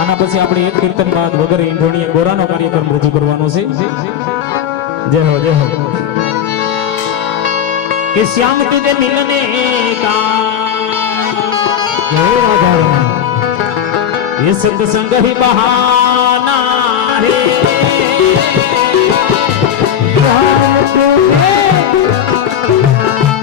આના પછી આપણે એક કીર્તન બાદ વગર ઈંઢોણીએ ગોરાનો કાર્યક્રમ રજૂ કરવાનો છે જય હો જય હો કે શ્યામ તુજે મિલને કા જય રાધા ये सत्संग ही बहाना है श्याम तुझे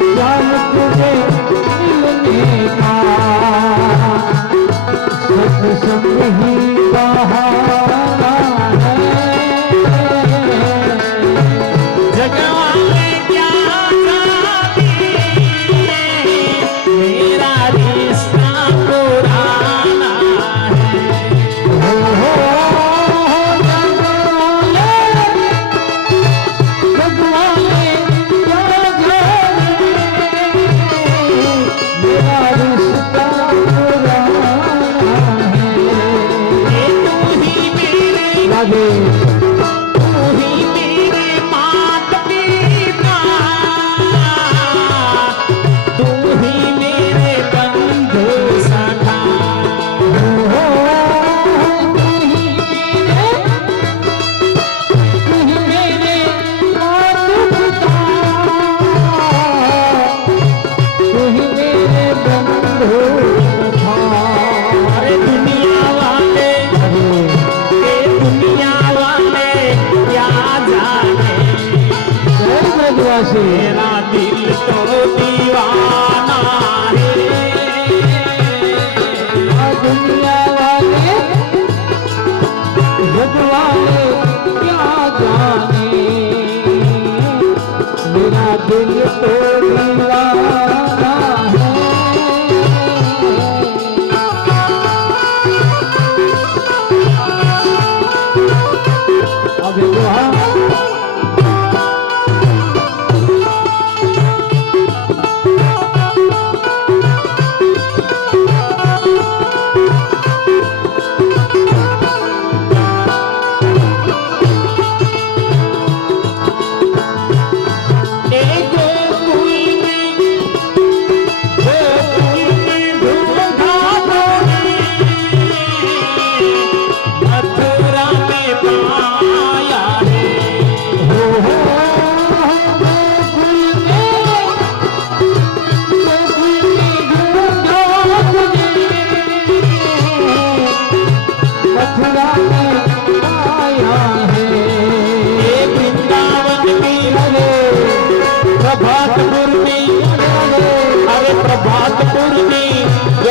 श्याम तुझे मिलने का सत्संग ही बहाना હવે તો હા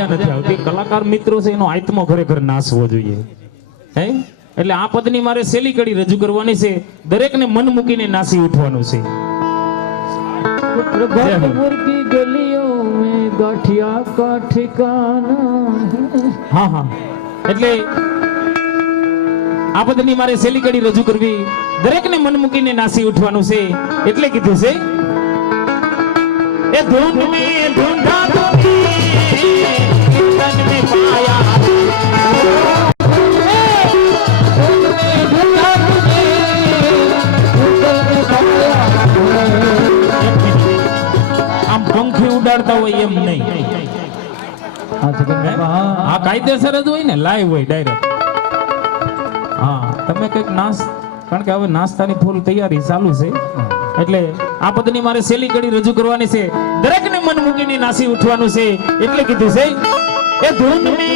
મજા નથી આવતી. કલાકાર મિત્રો છે એનો આત્મો ખરેખર નાસવો જોઈએ. હે? એટલે આ પદની મારે સેલી કડી રજૂ કરવાની છે. દરેકને મન મૂકીને નાસી ઉઠવાનું છે. હા? હા એટલે આ પદની મારે સેલી કડી રજૂ કરવી. દરેકને મન મૂકીને નાસી ઉઠવાનું છે. એટલે કીધું છે એ ધૂંઢ મેં ધૂંઢા તો ઉડાડતા હોય એમ નહીં. હે? આ કાયદેસર જ હોય ને લાઈવ હોય ડાયરેક્ટ હા તમે કંઈક નાસ કારણ કે હવે નાસ્તાની ફૂલ તૈયારી ચાલુ છે. એટલે આ પદની મારે સેલી કડી રજૂ કરવાની છે. દરેકને મન મૂકીને નાસી ઉઠવાનું છે. એટલે કીધું છે. એ ધૂન મે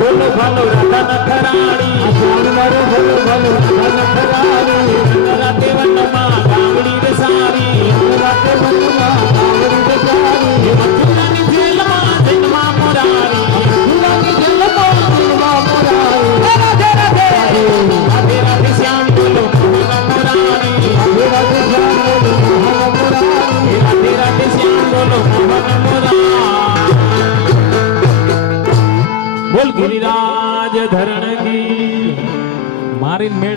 ڀلو ڀلو رتھن خراڻي سن مر ڀلو ڀلو ٿن خراڻي رن راتي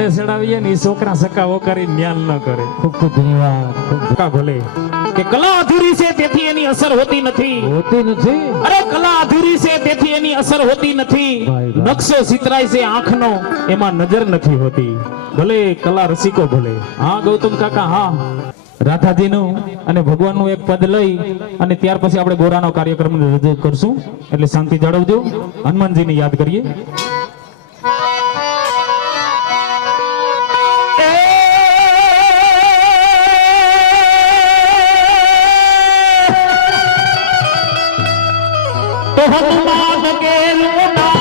ચડાવીએ ને છોકરા સકાવો કરી જ્ઞાન ન કરે. ખૂબ ખૂબ ધન્યવાદ ભલે? કે કલા અધૂરી છે તેથી એની અસર હોતી નથી. હોતી નથી? અરે કલા અધૂરી છે તેથી એની અસર હોતી નથી. નકશો સિતરાય છે આંખનો એમાં નજર નથી હોતી. ભલે કલા રસિકો ભલે. હા ગૌતમ કાકા હા. રાધાજીનું અને ભગવાનનું એક પદ લઈ અને ત્યાર પછી આપણે ગોરાનો કાર્યક્રમ રજૂ કરશું. એટલે શાંતિ જાળવજો. હનુમાનજીને યાદ કરીએ. तो हनुमान के लुटा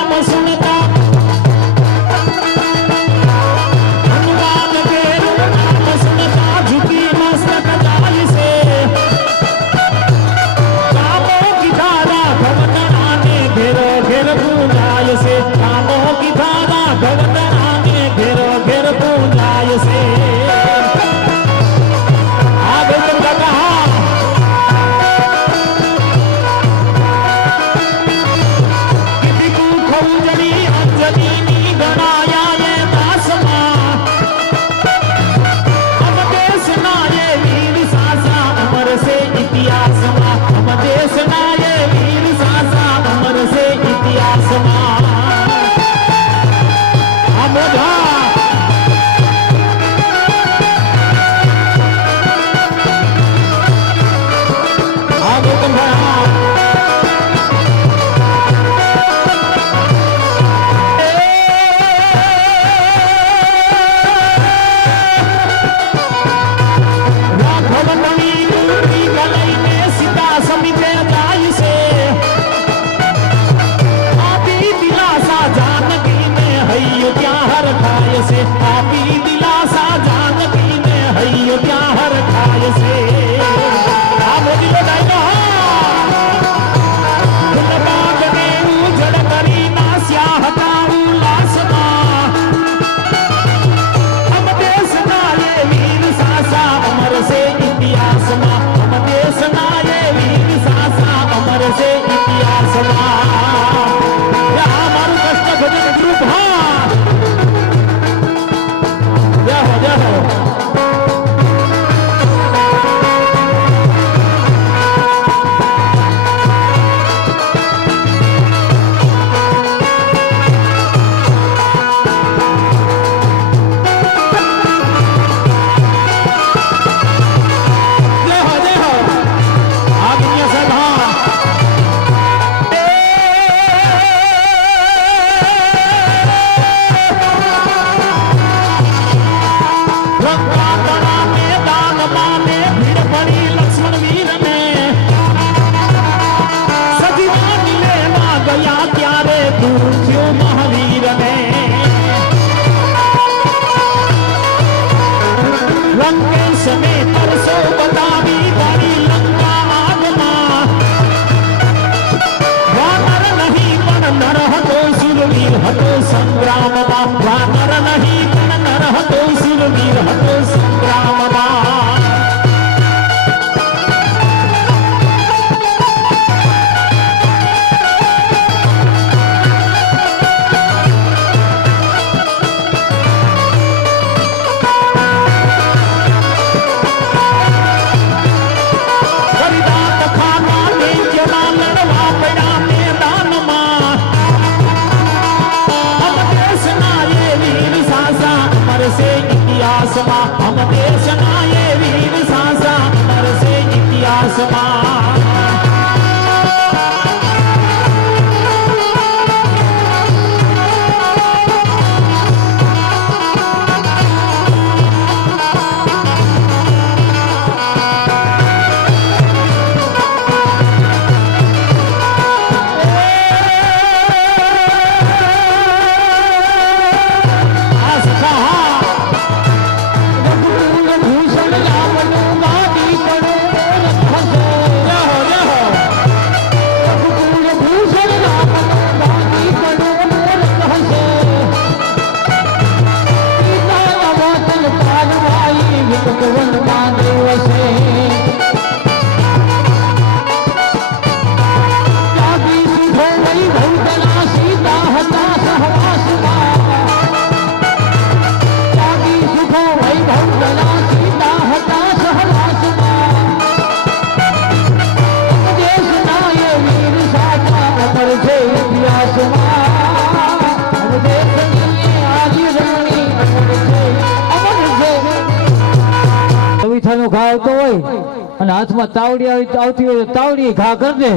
હોય અને હાથમાં તાવડી આવી આવતી હોય તાવડી ઘા કરી દે.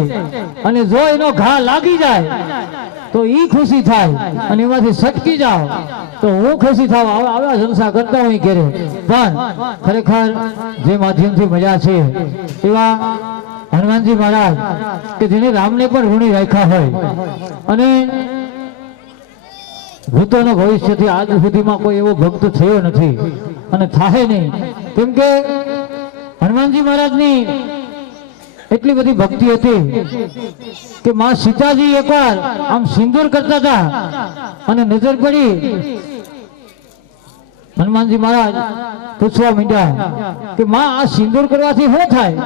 અને જો એનો ઘા લાગી જાય તો ઈ ખુશી થાય અને એમાંથી સટકી જાવ તો હું ખુશી થાવ, આવા જલસા કરતા હોય ઘેરે. પણ ખરેખર જે માધ્યમથી મજા છે, એવા હનુમાનજી મહારાજ કે જેને રામને પણ ઋણી રાખ્યા હોય. અને ભૂતોના ભવિષ્યથી આજ સુધીમાં કોઈ એવો ભક્ત થયો નથી અને થાય નહીં. કેમ કે હનુમાનજી મહારાજની એટલી બધી ભક્તિ હતી કે માં સીતાજી એકવાર આમ સિંદૂર કરતા હતા અને નજર પડી. હનુમાનજી મહારાજ પૂછવા માંડ્યા કે માં, આ સિંદૂર કરવાથી શું થાય?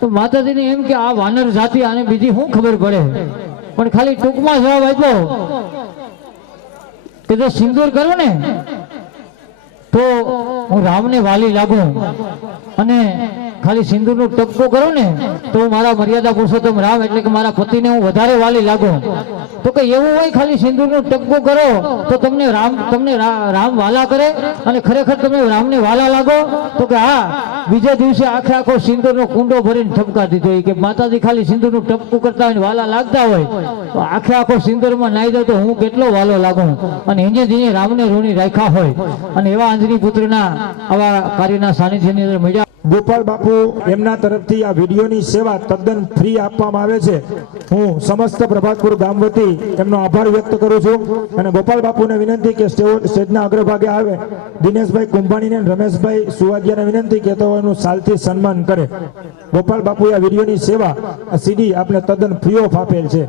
તો માતાજીને એમ કે આ વાનર જાતિ, આને બીજી શું ખબર પડે? પણ ખાલી ટૂંકમાં જવાબ આપ્યો કે જો સિંદૂર કરું ને તો હું રામને વાલી લાગુ અને ખાલી સિંદૂરનો ટપકો કરો ને, તો મારા મર્યાદા પુરુષોત્તમ રામ એટલે કે મારા પતિને હું વધારે વાલી લાગુ. તો કે એવું હોય ખાલી સિંદૂરનો ટપકો કરો, તો તમને રામ તમને રામ વાલા કરે અને ખરેખર તમે રામને વાલા લાગો? તો કે હા, બીજા દિવસે આખે આખો સિંદૂરનો કુંડો ભરીને ઠપકા દીધો. કે માતાજી ખાલી સિંદૂરનું ટપકું કરતા હોય વાલા લાગતા હોય. તો આખે આખો સિંદૂરમાં નાઈ દો તો હું કેટલો વાલો લાગું? અને એને જેને રામને ઋણી રાખ્યા હોય, અને એવા આંજની પુત્રના આવા કાર્યના સાનિધ્યની અંદર મજા ગોપાલ બાપુ, એમના તરફથી આ વિડીયોની સેવા તદ્દન ફ્રી આપવામાં આવે છે. હું સમસ્ત પ્રભાતપુર ગામ વતી એમનો આભાર વ્યક્ત કરું છું અને ગોપાલ બાપુને વિનંતી કે સ્ટેજના અગ્રભાગે આવે. દિનેશભાઈ કુંભાણીને રમેશભાઈ સુવાગિયાને વિનંતી કે તેઓ એનું સાલથી સન્માન કરે. ગોપાલ બાપુએ આ વિડીયોની સેવા સીડી આપણે તદ્દન ફ્રી ઓફ આપેલ છે.